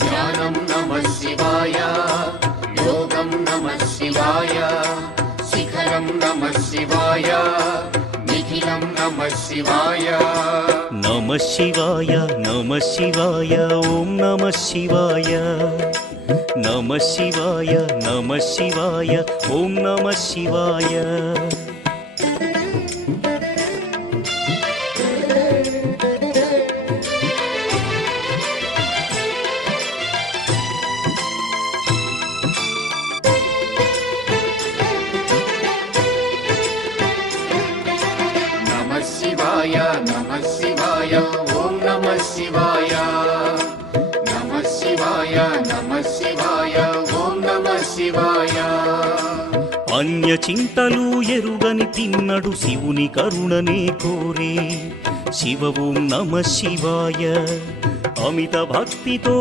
ధ్యానం నమః శివాయ, యోగం నమః శివాయ, శిఖరం నమః శివాయ, నిఖిలం నమః శివాయ. నమః శివాయ నమః శివాయ ఓం నమః శివాయ. నమః శివాయ నమః శివాయ ఓం నమః శివాయ. నమః శివాయ నమః శివాయ ఓం నమః శివాయ. నమః శివాయ నమః శివాయ ఓం నమః శివాయ. అన్య చింతలు ఎరుగని తిన్నడు శివుని కరుణనే కోరే. శివ ఓం నమః శివాయ. అమిత భక్తితో